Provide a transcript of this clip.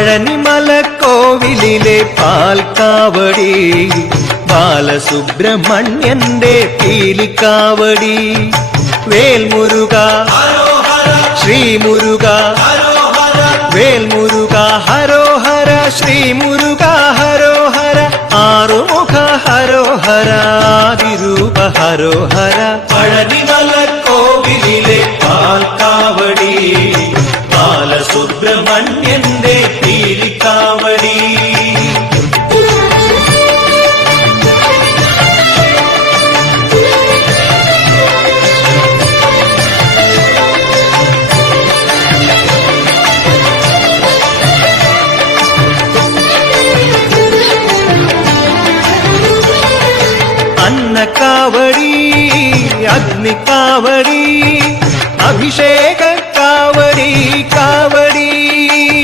പഴനിമലക്കോവിലിലെ പാൽക്കാവടി, ബാലസുബ്രഹ്മണ്യന്റെ പീലിക്കാവടി. Vel Muruga Sree Muruka, Vel Muruga ഹരോഹര, Sree Muruka ഹരോഹര, Arumukha ഹരോഹര, ആദിരൂപ ഹരോഹര. പഴനിമലക്കോവിലിലെ പാൽക്കാവടി, ബാലസുബ്രഹ്മണ്യന്റെ പീലിക്കാവടി. അന്നക്കാവടി, Agnikavadi,